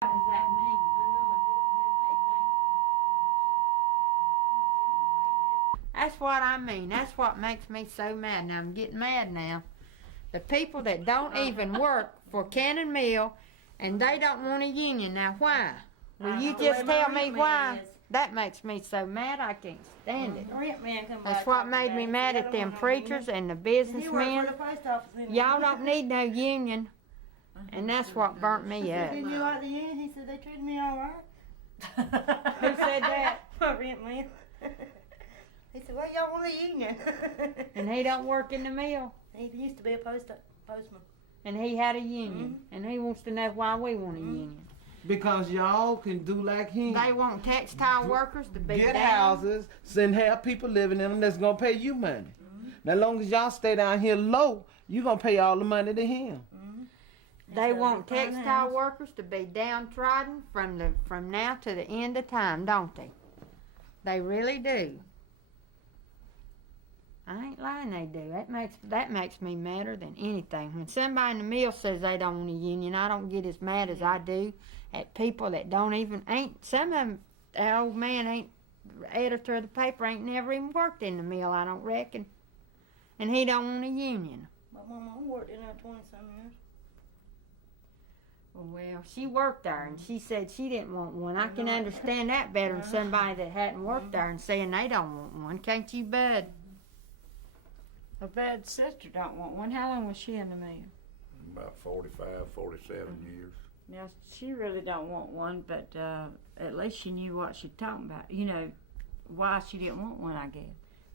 What does that mean? That's what I mean. That's what makes me so mad. Now I'm getting mad now. The people that don't even work for Cannon Mill and they don't want a union. Now why? Will you just tell me why? That makes me so mad I can't stand it. That's what made me mad at them preachers and the businessmen. Y'all don't need no union. And that's what burnt me up. Didn't you like the union? He said they treated me all right. Who said that? My rent man. He said, well, y'all want a union. And he don't work in the mill. He used to be a postman. And he had a union. And he wants to know why we want a union. Because y'all can do like him. They want textile workers to be get down. houses and have people living in them that's gonna pay you money. Now, as long as y'all stay down here low, you gonna pay all the money to him. They want textile workers to be downtrodden from now to the end of time, don't they? They really do. I ain't lying, they do. That makes me madder than anything. When somebody in the mill says they don't want a union, I don't get as mad as I do at people that some of them, the old man ain't, editor of the paper ain't never even worked in the mill, I don't reckon. And he don't want a union. My mama worked in there 20-some years. Well, she worked there, and she said she didn't want one. I can understand that better than somebody that hadn't worked there and saying they don't want one. Can't you, Bud? A Bud's sister don't want one. How long was she in the mill? About 45, 47 years. Now, she really don't want one, but at least she knew what she's talking about. You know, why she didn't want one, I guess.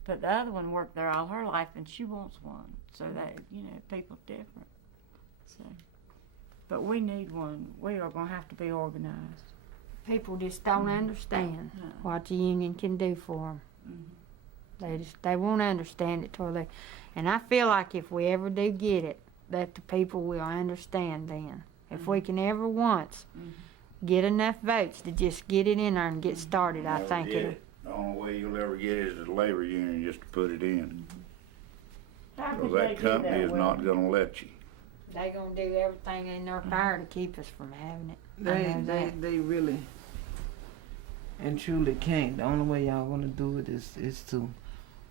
But the other one worked there all her life, and she wants one. So that, you know, people different. So, but we need one. We are going to have to be organized. People just don't understand what the union can do for them. They won't understand it till they, and I feel like if we ever do get it, that the people will understand then. If we can ever once get enough votes to just get it in there and get started, I think it'll. The only way you'll ever get it is the labor union just to put it in. Because that company is not going to let you. They gonna do everything in their power to keep us from having it. They really and truly can't. The only way y'all gonna do it is to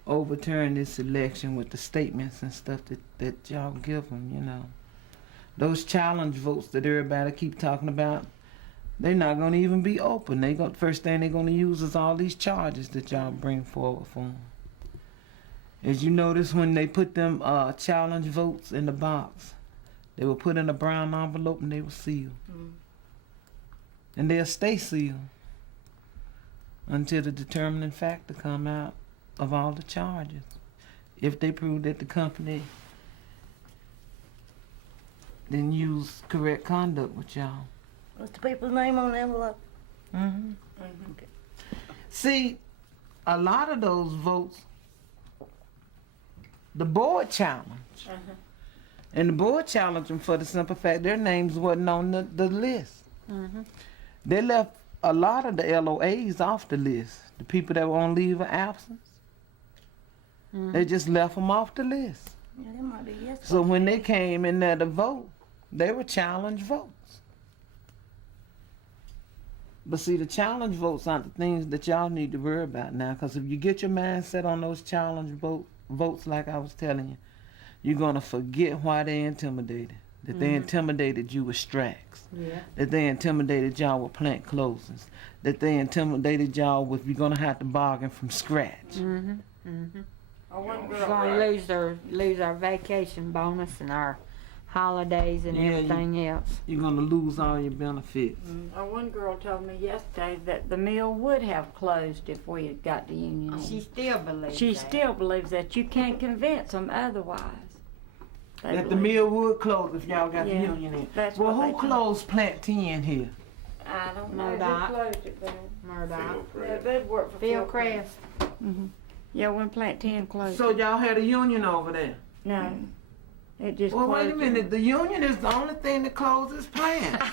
overturn this election with the statements and stuff that y'all give them, you know. Those challenge votes that everybody keep talking about, they're not gonna even be open. First thing they're gonna use is all these charges that y'all bring forward for them. As you notice, when they put them challenge votes in the box, they were put in a brown envelope and they were sealed. And they'll stay sealed until the determining factor come out of all the charges. If they prove that the company didn't use correct conduct with y'all. What's the people's name on the envelope? Okay. See, a lot of those votes, the board challenged. And the board challenged them for the simple fact their names wasn't on the list. They left a lot of the LOAs off the list. The people that were on leave of absence. They just left them off the list. Yeah, they might be yes. So when they came in there to vote, they were challenge votes. But see, the challenge votes aren't the things that y'all need to worry about now, because if you get your mind set on those challenge votes like I was telling you, you're going to forget why they intimidated. That they intimidated you with strikes. That they intimidated y'all with plant closings. That they intimidated y'all with you're going to have to bargain from scratch. We're gonna lose our vacation bonus and our holidays and everything else. You're gonna lose all your benefits. One girl told me yesterday that the mill would have closed if we had got the union. She still believes She that. still believes that. You can't convince them otherwise. That the mill would close if y'all got the union in. That's well, what who they closed Plant 10 here? I don't know. Murdoch. Who closed it then? Murdoch. Yeah, they'd work for Phil Crest. Yeah, when Plant 10 closed. So y'all had a union over there? No. It just Well, closed. wait a minute. The union is the only thing that closes plants.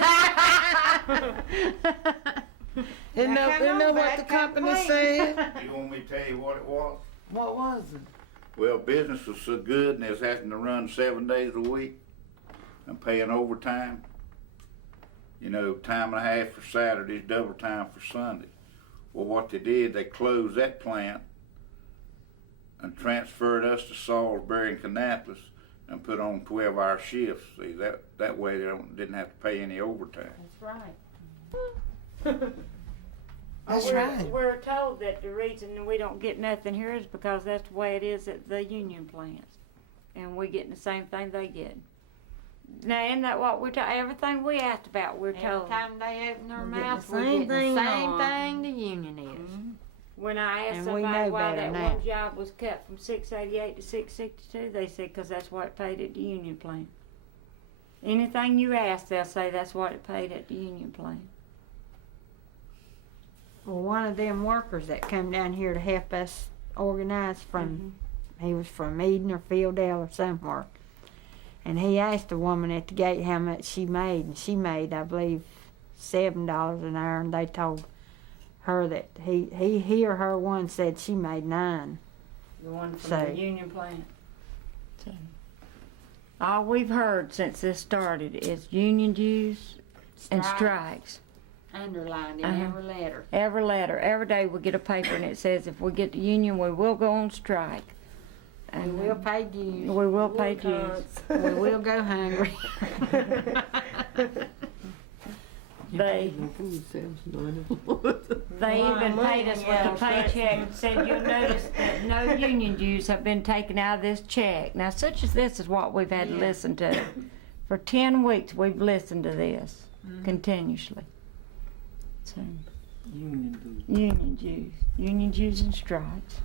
Isn't that what the company said? You want me to tell you what it was? What was it? Well, business was so good and they was having to run 7 days a week and paying overtime. You know, time and a half for Saturdays, double time for Sundays. Well, what they did, they closed that plant and transferred us to Salisbury and Kannapolis and put on 12-hour shifts. See, that way they didn't have to pay any overtime. That's right. That's right. We're told that the reason we don't get nothing here is because that's the way it is at the union plants. And we getting the same thing they get. Now, isn't that what we're told? Everything we asked about, we're told. Every time they open their We're mouth, getting the we're same getting the thing same on. thing the union is. Mhm. When I asked And we somebody know why better that now. one job was cut from 688 to 662, they said because that's what it paid at the union plant. Anything you ask, they'll say that's what it paid at the union plant. Well, one of them workers that come down here to help us organize from, he was from Eden or Fieldale or somewhere. And he asked the woman at the gate how much she made, and she made, I believe, $7 an hour, and they told her that he or her one said she made $9. The one from So- the union plant. So, all we've heard since this started is union dues and strikes. Underlined in Uh-huh. every letter. Every letter, every day we get a paper and it says if we get the union, we will go on strike. We And will pay dues. we will pay dues. We will go hungry. They even paid us with a paycheck and said, you'll notice that no union dues have been taken out of this check. Now, such as this is what we've had to listen to. For 10 weeks, we've listened to this continuously. So, union dues and strikes.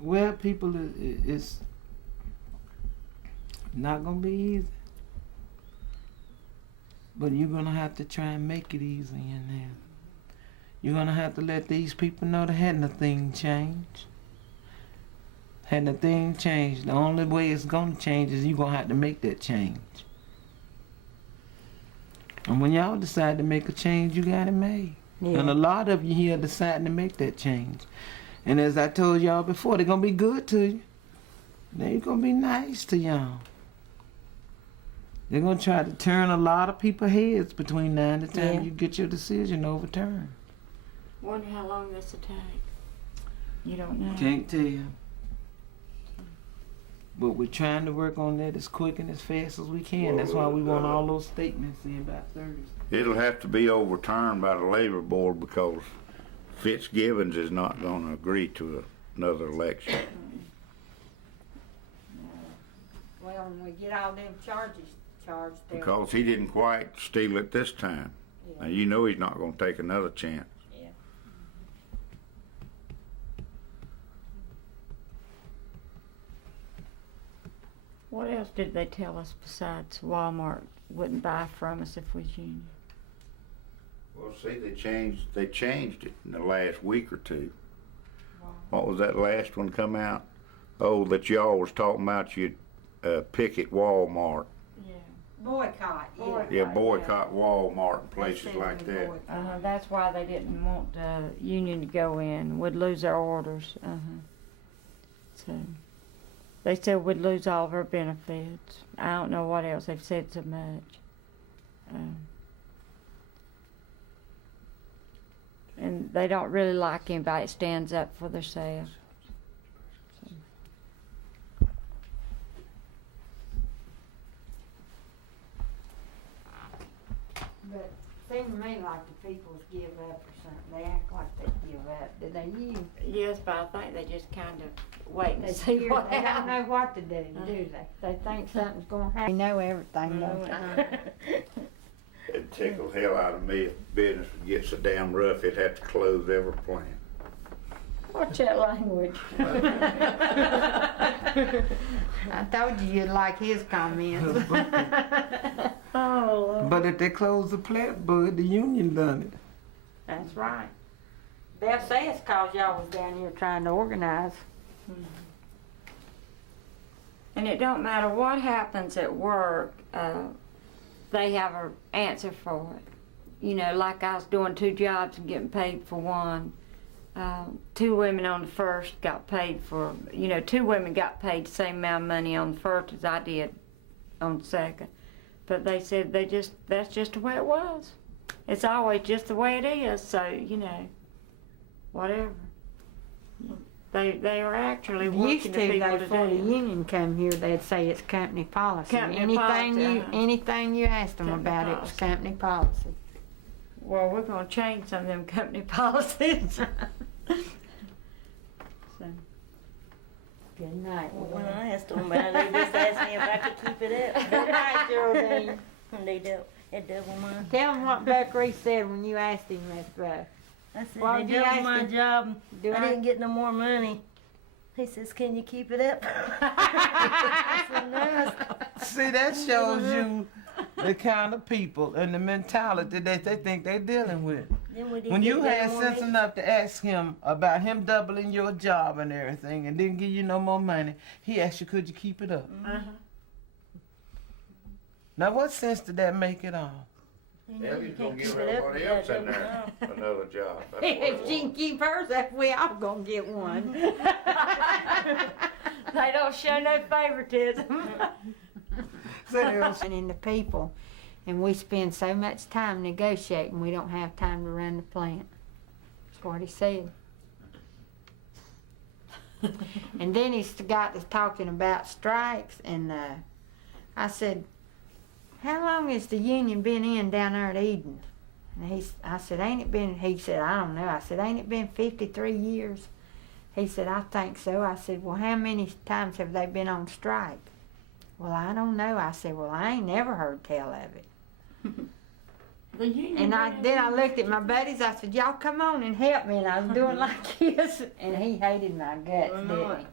Well, people, it's not gonna be easy, but you're gonna have to try and make it easy in there. You're gonna have to let these people know that hadn't a thing changed. Hadn't a thing changed. The only way it's gonna change is you're gonna have to make that change. And when y'all decide to make a change, you got it made. Yeah. And a lot of you here deciding to make that change. And as I told y'all before, they're gonna be good to you. They're gonna be nice to y'all. They're gonna try to turn a lot of people's heads between now and the time Yeah. you get your decision overturned. Wonder how long this will take. You don't know. Can't tell you. But we're trying to work on that as quick and as fast as we can. That's why we want all those statements in by Thursday. It'll have to be overturned by the labor board because Fitzgibbons is not going to agree to another election. Well, when we get all them charges charged, they'll- Because he didn't quite steal it this time. Yeah. Now, you know he's not going to take another chance. Yeah. What else did they tell us besides Walmart wouldn't buy from us if we was union? Well, see, they changed it in the last week or two. What was that last one come out? Oh, that y'all was talking about you'd picket Walmart. Yeah. Boycott, yeah. Boycott. Yeah, boycott Walmart and places They said like we that. boycott. That's why they didn't want the union to go in. We'd lose our orders. So they said we'd lose all of our benefits. I don't know what else. They've said so much. And they don't really like anybody that stands up for themselves. But it seems to me like the people's give up or something. They act like they give up. Do they you? Yes, but I think they just kind of wait and They see fear- what they don't happens. know what to do, do they? They think something's going to happen. They know everything, don't they? It'd tickle hell out of me if business would get so damn rough it'd have to close every plant. Watch that language. I told you you'd like his comments. Oh, Lord. But if they close the plant, bud, the union done it. That's right. They'll say it's 'cause y'all was down here trying to organize. And it don't matter what happens at work, they have an answer for it. You know, like I was doing 2 jobs and getting paid for one. 2 women on the first got paid for, 2 women got paid the same amount of money on the first as I did on 2nd. But they said that's just the way it was. It's always just the way it is, so, whatever. They are actually working Used the to, people though, to before the death. union come here, they'd say it's company policy. Company policy, Anything you asked them Company about, it was policy. company policy. Well, we're going to change some of them company policies. So, Good night. When I asked them about it, they just asked me if I could keep it up. Good night, Geraldine. And it doubled mine. Tell them what Buck Reese said when you asked him that. I said, Why they did you doubled ask my him? job. Do I didn't get no more money. He says, can you keep it up? I said, no. See, that shows you the kind of people and the mentality that they think they're dealing with. Then we didn't When get you no had more sense money. enough to ask him about him doubling your job and everything and didn't give you no more money, he asked you, could you keep it up? uh-huh. Now, what sense did that make at all? Yeah, he's gonna Can't give keep it up, everybody you else gotta in double there down. another job. That's what If it she can was. keep hers up, we all gonna get one. They don't show no favoritism. And in the people, and we spend so much time negotiating, we don't have time to run the plant. That's what he said. And then he's got to talking about strikes, and I said, how long has the union been in down there at Eden? And I said, ain't it been, he said, I don't know. I said, ain't it been 53 years? He said, I think so. I said, well, how many times have they been on strike? Well, I don't know. I said, well, I ain't never heard tell of it. The union And then I looked at my buddies. I said, y'all come on and help me. And I was doing like this. And he hated my guts, I know didn't it.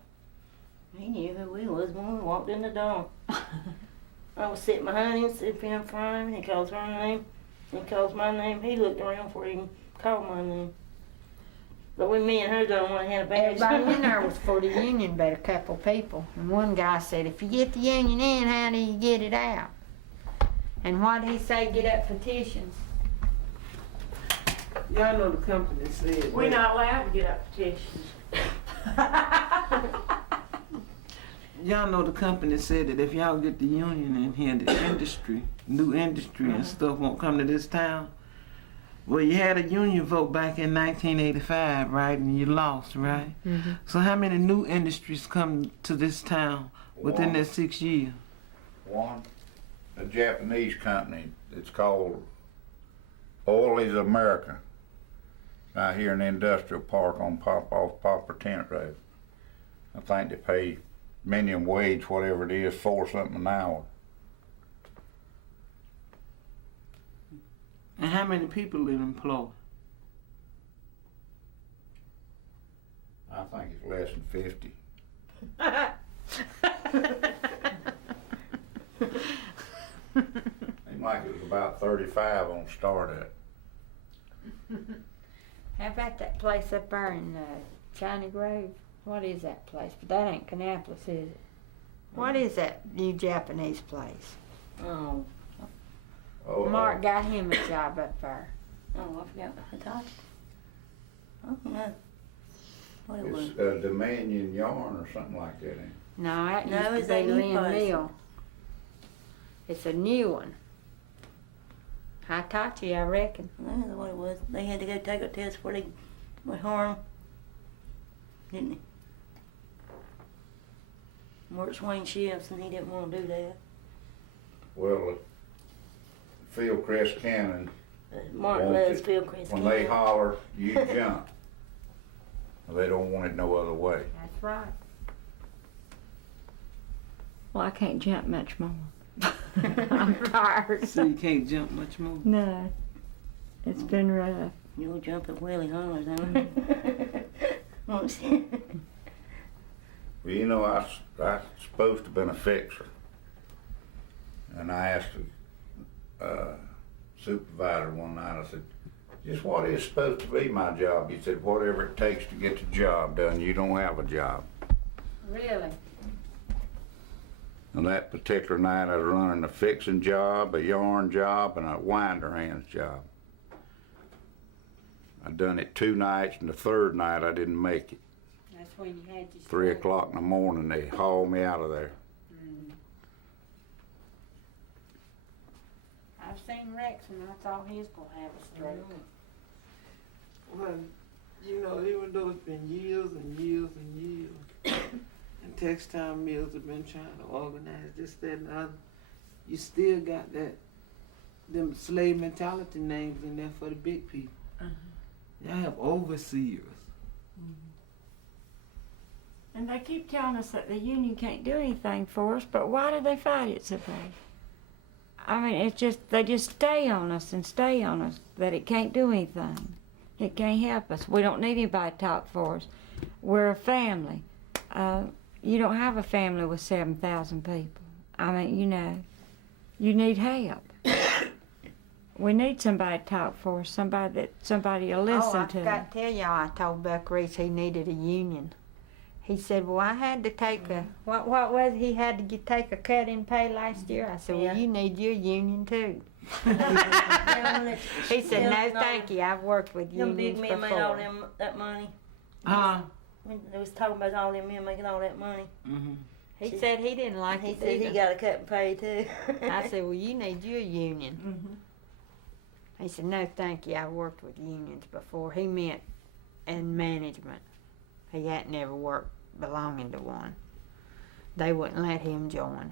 He knew who we was when we walked in the door. I was sitting behind him, sitting in front of him. He calls her name. He calls my name. He looked around before he even called my name. But when me and her don't want to have a badge. Everybody in there was for the union, but a couple people. And one guy said, if you get the union in, how do you get it out? And what did he say, get up petitions? Y'all know the company said We're not allowed to get up petitions. y'all know the company said that if y'all get the union in here, the new industry and stuff won't come to this town. Well, you had a union vote back in 1985, right? And you lost, right? Mm-hmm. So how many new industries come to this town within One. that 6 years? One, a Japanese company. It's called Oil is America. Out here in the industrial park on off Poplar Tent Road. I think they pay minimum wage, whatever it is, $4 something an hour. And how many people it employ? I think it's less than 50. Seemed like it was about 35 on startup. How about that place up there in China Grove? What is that place? But that ain't Kannapolis, is it? What is that new Japanese place? Oh, Oh, Mark got him a job up there. oh, I forgot what I talked. Oh, no. What it was. it's Dominion Yarn or something like that. Ain't it? No, that No, used it's to be that new Lynn place. Mill. It's a new one. Hitachi, I reckon. I don't know what it was. They had to go take a test before they would harm. Didn't they? Worked swing shifts and he didn't want to do that. Well, Fieldcrest Cannon, Martin Won't loves you- Fieldcrest. when they holler, you jump. They don't want it no other way. That's right. Well, I can't jump much more. I'm tired. So you can't jump much more. No, it's been rough. You'll jump at Willie Hollers, don't you? Well, you know, I supposed to have been a fixer. And I asked the supervisor one night, I said, just what is supposed to be my job? He said, whatever it takes to get the job done. You don't have a job. Really? And that particular night, I was running a fixing job, a yarn job, and a winder hands job. I done it 2 nights, and the 3rd night I didn't make it. That's when you had your 3 o'clock in the morning, they hauled me out of there. I've seen Rex and I thought he was gonna have a stroke. Well, you know, even though it's been years and years and years, and textile mills have been trying to organize this, that, and the other, you still got them slave mentality names in there for the big people. Y'all have overseers. And they keep telling us that the union can't do anything for us, but why do they fight it so bad? I mean, it's just, they just stay on us that it can't do anything. It can't help us. We don't need anybody to talk for us. We're a family. You don't have a family with 7,000 people. I mean, you know, you need help. We need somebody to talk for us, somebody will listen I to. forgot to tell y'all, I told Buck Reese he needed a union. He said, well, I had to take what was it? He had to take a cut in pay last year? I said, well, you need your union too. He said, no, thank you. I've worked with Them unions big men made all before. that money. When They was talking about all them men making all that money. He said he didn't like He it said he either. got a cut in pay too. I said, well, you need your union. He said, no, thank you. I've worked with unions before. He meant in management. He hadn't ever worked belonging to one. They wouldn't let him join.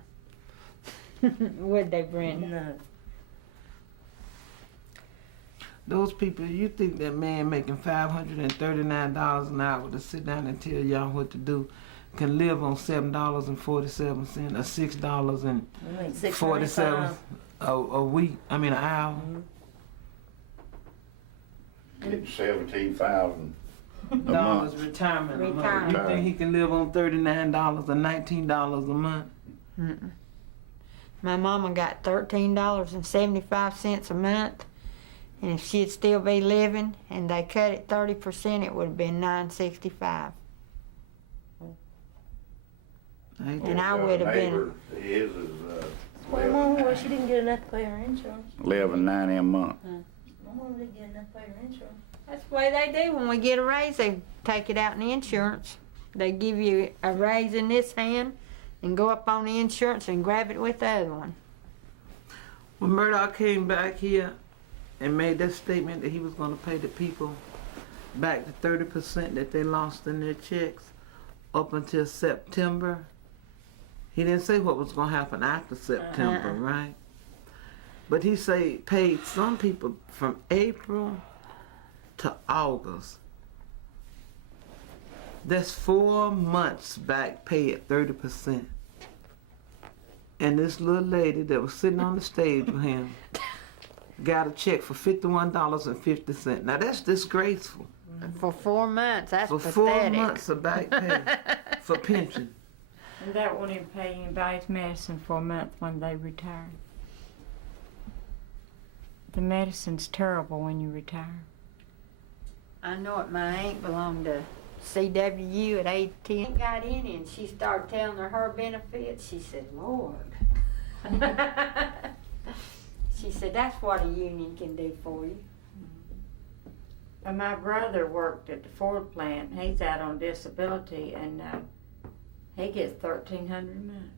Would they, Brenda? No. those people, you think that man making $539 an hour to sit down and tell y'all what to do can live on $7.47 or $6.47 a week? I mean, an hour. Getting $17,000 a Dollars month. retirement a month. Retirement. You think he can live on $39 or $19 a month? Mm-mm. My mama got $13.75 a month, and if she'd still be living and they cut it 30%, it would have been $9.65. And I would have been. His is My mom, well, she didn't get enough to pay her insurance. $11.90 a month. My mom didn't get enough to pay her insurance. That's the way they do. When we get a raise, they take it out in the insurance. They give you a raise in this hand and go up on the insurance and grab it with the other one. When Murdoch came back here and made that statement that he was going to pay the people back the 30% that they lost in their checks up until September, he didn't say what was going to happen after September, right? But he said paid some people from April to August. That's 4 months back pay at 30%. And this little lady that was sitting on the stage with him got a check for $51.50. Now that's disgraceful. For 4 months, that's For pathetic. 4 months of back pay for pension. And that won't even pay anybody's medicine for a month when they retire. The medicine's terrible when you retire. I know it. My aunt belonged to CWU at age 10. Got in and she started telling her benefits. She said, Lord. She said, that's what a union can do for you. And my brother worked at the Ford plant. He's out on disability, and he gets $1,300 a month.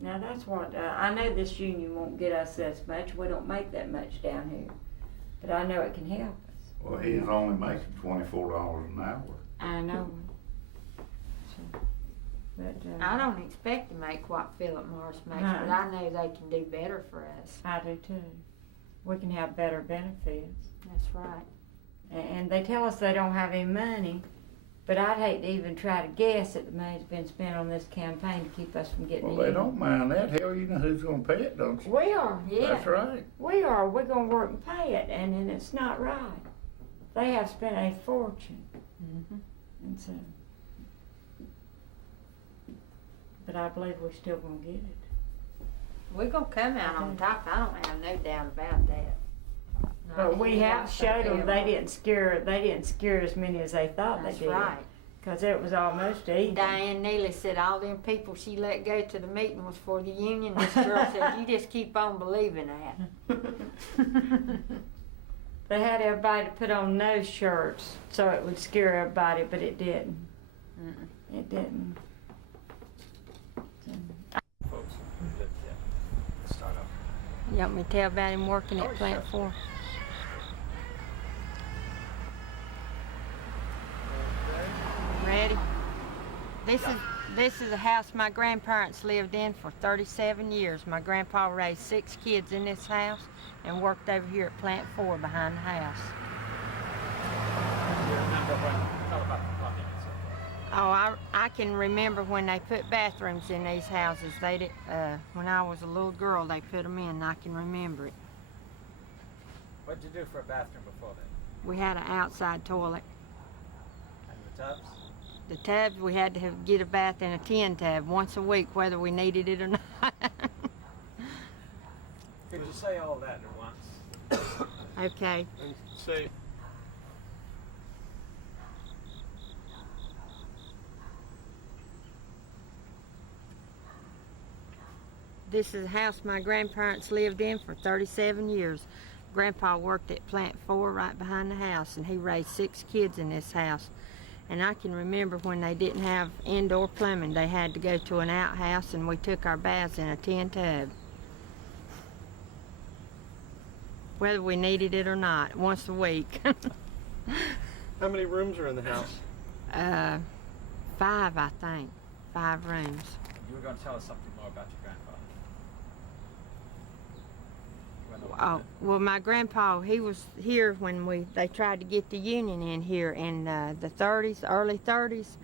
Now that's what I know. This union won't get us this much. We don't make that much down here, but I know it can help us. Well, he's only making $24 an hour. I know. So, but I don't expect to make what Philip Morris makes, but I know they can do better for us. I do too. We can have better benefits. That's right. And they tell us they don't have any money, but I'd hate to even try to guess that the money's been spent on this campaign to keep us from getting Well, they don't mind that. Hell, you know who's going to pay it, don't you? We are, yeah. That's right. We are. We're going to work and pay it, and then it's not right. They have spent a fortune. And so, but I believe we're still going to get it. We're going to come out on top. I don't have no doubt about that. But we have showed them they didn't scare as many as they thought That's they did. right. Because it was almost even. Diane Neely said all them people she let go to the meeting was for the union. This girl said, you just keep on believing that. They had everybody to put on nose shirts so it would scare everybody, but it didn't. It didn't. Folks, let's start off. You want me to tell about him working at Plant 4? Ready? This is a house my grandparents lived in for 37 years. My grandpa raised 6 kids in this house and worked over here at Plant 4 behind the house. Do you remember when? Tell about the plumbing and so forth. Oh, I can remember when they put bathrooms in these houses. They did, when I was a little girl, they put them in, and I can remember it. What did you do for a bathroom before that? We had an outside toilet. And the tubs? The tubs, we had to get a bath in a tin tub once a week, whether we needed it or not. Could you say all that at once? Okay. And say. This is a house my grandparents lived in for 37 years. Grandpa worked at Plant 4 right behind the house, and he raised 6 kids in this house. And I can remember when they didn't have indoor plumbing, they had to go to an outhouse, and we took our baths in a tin tub. Whether we needed it or not, once a week. How many rooms are in the house? 5, I think. 5 rooms. You were going to tell us something more about your grandfather. Oh, well, my grandpa, he was here when they tried to get the union in here in the 30s, early 30s,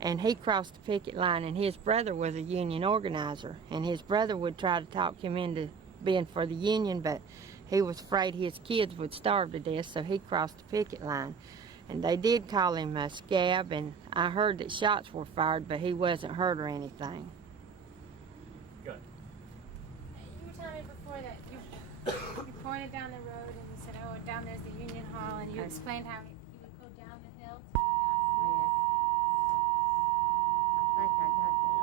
and he crossed the picket line, and his brother was a union organizer, and his brother would try to talk him into being for the union, but he was afraid his kids would starve to death, so he crossed the picket line. And they did call him a scab, and I heard that shots were fired, but he wasn't hurt or anything. Good. You were telling me before that you pointed down the road and you said, oh, down there's the Union Hall, and you explained how he would go down the hill to go down I think I got that.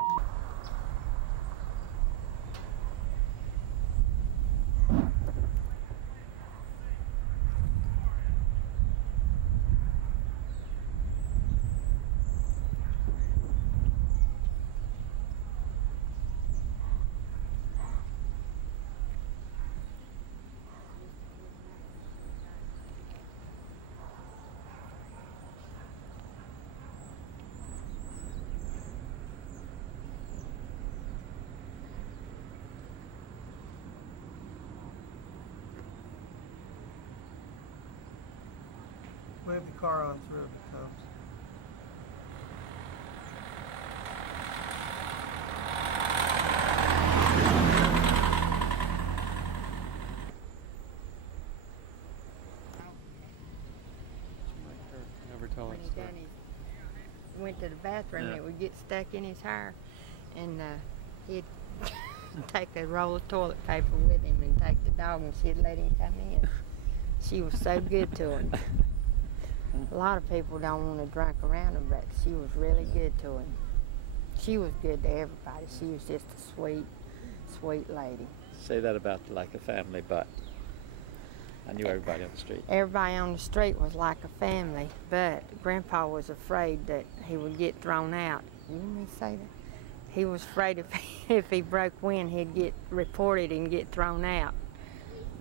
Wave the car on through the Cubs. Never tell When us. he done his, went to the bathroom, Yeah. it would get stuck in his hair, and he'd take a roll of toilet paper with him and take the dog, and she'd let him come in. She was so good to him. A lot of people don't want to drink around her, but she was really good to him. She was good to everybody. She was just a sweet, sweet lady. Say that about like a family, but I knew everybody on the street. Everybody on the street was like a family, but Grandpa was afraid that he would get thrown out. You want me to say that? He was afraid if he broke wind, he'd get reported and get thrown out.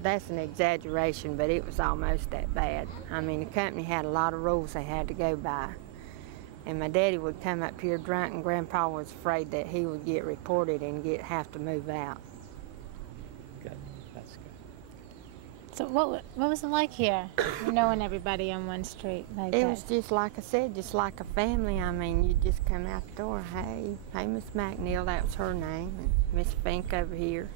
That's an exaggeration, but it was almost that bad. I mean, the company had a lot of rules they had to go by. And my daddy would come up here drunk, and Grandpa was afraid that he would get reported and have to move out. Good. That's good. So what was it like here, knowing everybody on one street like It that? was just like I said, just like a family. I mean, you just come out the door, hey, Miss McNeil, that was her name, and Miss Fink over here.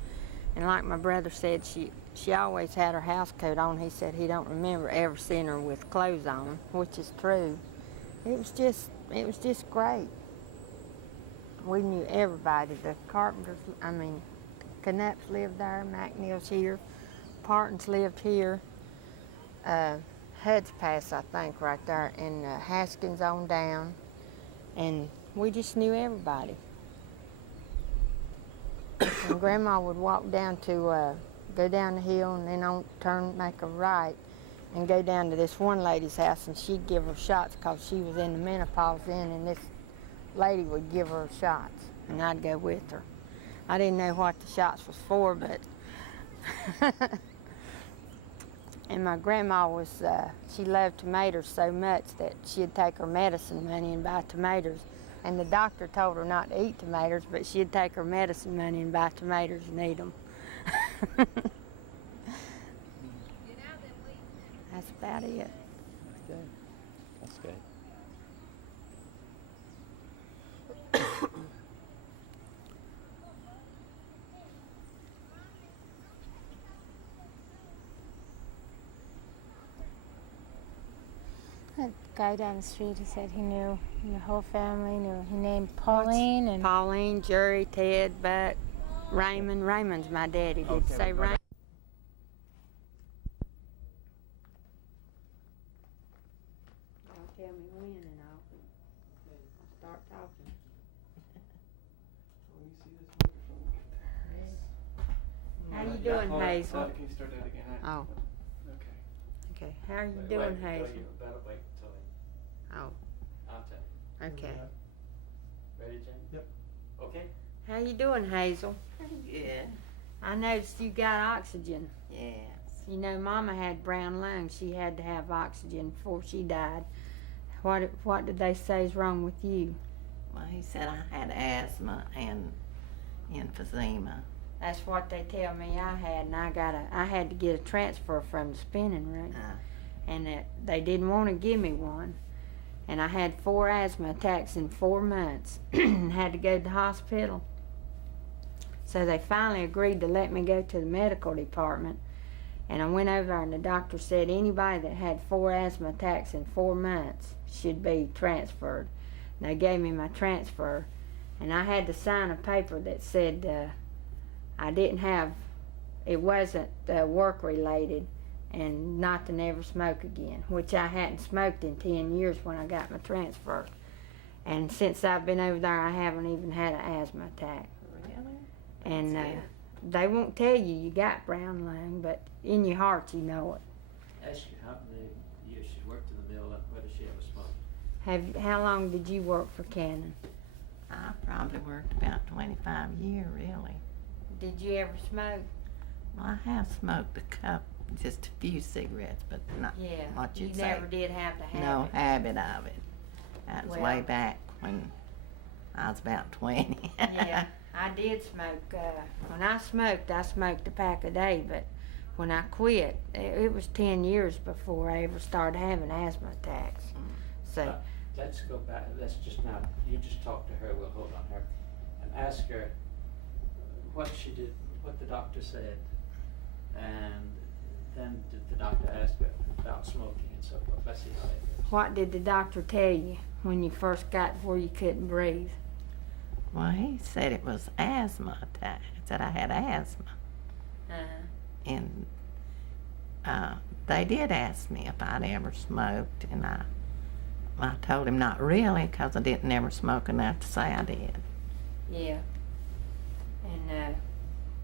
And like my brother said, she always had her house coat on. He said he don't remember ever seeing her with clothes on, which is true. It was just great. We knew everybody. The Carpenters, Knups lived there, McNeil's here, Parton's lived here, Hud's Pass, I think, right there, and Haskins on down, and we just knew everybody. And Grandma would walk down to go down the hill and then make a right and go down to this one lady's house, and she'd give her shots because she was in the menopause then, and this lady would give her shots, and I'd go with her. I didn't know what the shots was for, but And my grandma was, she loved tomatoes so much that she'd take her medicine money and buy tomatoes. And the doctor told her not to eat tomatoes, but she'd take her medicine money and buy tomatoes and eat them. That's about it. Okay. That's good. That guy down the street, he said he knew your whole family, knew he named Pauline and Pauline, Jerry, Ted, Buck, Raymond. Raymond's my daddy. Did Okay, say we got Raymond? Y'all tell me when and I'll start talking. How you doing, Hazel? Can you start that again? Oh, Okay. okay. How are you doing, Hazel? Better wait till Oh, I'll tell you. okay. Ready, Jane? Yep. Okay. How you doing, Hazel? Good. I noticed you got oxygen. Yes. You know, Mama had brown lungs. She had to have oxygen before she died. What did they say is wrong with you? Well, he said I had asthma and emphysema. That's what they tell me I had, and I had to get a transfer from the spinning room, and they didn't want to give me one, and I had 4 asthma attacks in 4 months, and had to go to the hospital. So they finally agreed to let me go to the medical department, and I went over there, and the doctor said anybody that had 4 asthma attacks in 4 months should be transferred. And they gave me my transfer, and I had to sign a paper that said I didn't have, it wasn't work related, and not to never smoke again, which I hadn't smoked in 10 years when I got my transfer. And since I've been over there, I haven't even had an asthma attack. Really? And That's good. they won't tell you got brown lung, but in your heart you know it. Ask you how many years she worked in the mill and whether she ever smoked. How long did you work for Cannon? I probably worked about 25 years, really. Did you ever smoke? Well, I have smoked a cup, just a few cigarettes, but not Yeah. what you'd You say. never did have to have No it. habit of it. That was Well- way back when I was about 20. Yeah, I did smoke. When I smoked a pack a day, but when I quit, it was 10 years before I ever started having asthma attacks. So, Let's go back. Let's just now. You just talk to her. We'll hold on her and ask her what she did, what the doctor said, and then did the doctor ask her about smoking and so forth. Let's see how that goes. what did the doctor tell you when you first got where you couldn't breathe? Well, he said it was asthma attack. He said I had asthma. And they did ask me if I'd ever smoked, and I told him not really, because I didn't ever smoke enough to say I did. Yeah. And,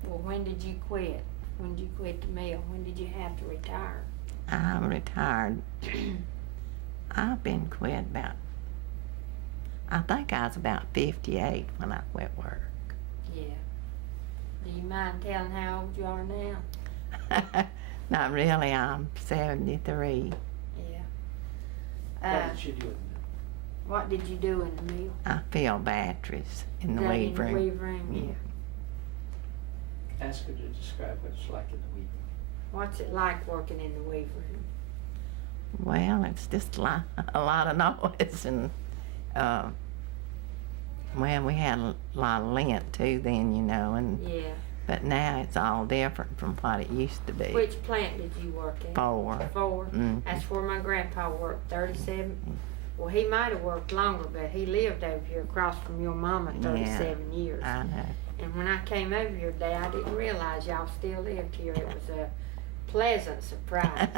well, when did you quit? When did you quit the mill? When did you have to retire? I retired. I've been quit about, I think I was about 58 when I quit work. Yeah. Do you mind telling how old you are now? Not really, I'm 73. Yeah. What did she do in the mill? What did you do in the mill? I fill batteries in the Dug weave room. Weave room, yeah. Ask her to describe what it's like in the weave room. What's it like working in the weave room? Well, it's just a lot of noise, and well, we had a lot of lint too then, you know, and Yeah. but now it's all different from what it used to be. Which plant did you work at? 4. 4. Mhm. That's where my grandpa worked, 37. Well, he might have worked longer, but he lived over here across from your mama 37 years. I know. And when I came over here today, I didn't realize y'all still lived here. It was a pleasant surprise.